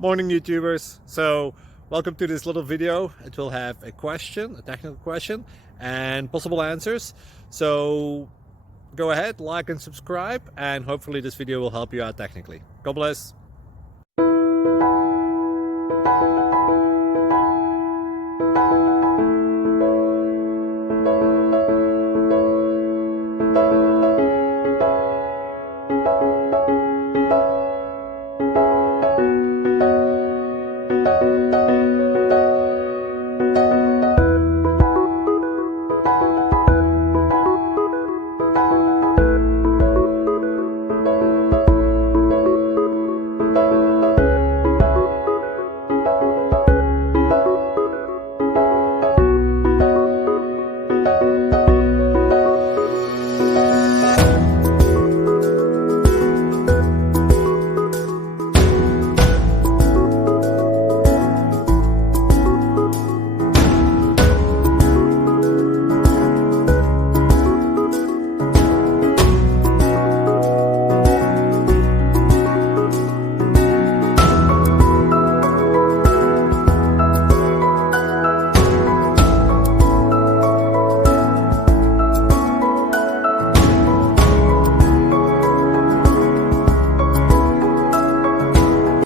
Morning YouTubers. So welcome to this little video. It will have a question, a technical question, and possible answers. So go ahead, like and subscribe, and hopefully this video will help you out technically. God bless.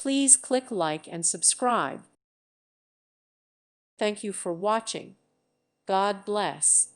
Please click like and subscribe. Thank you for watching. God bless.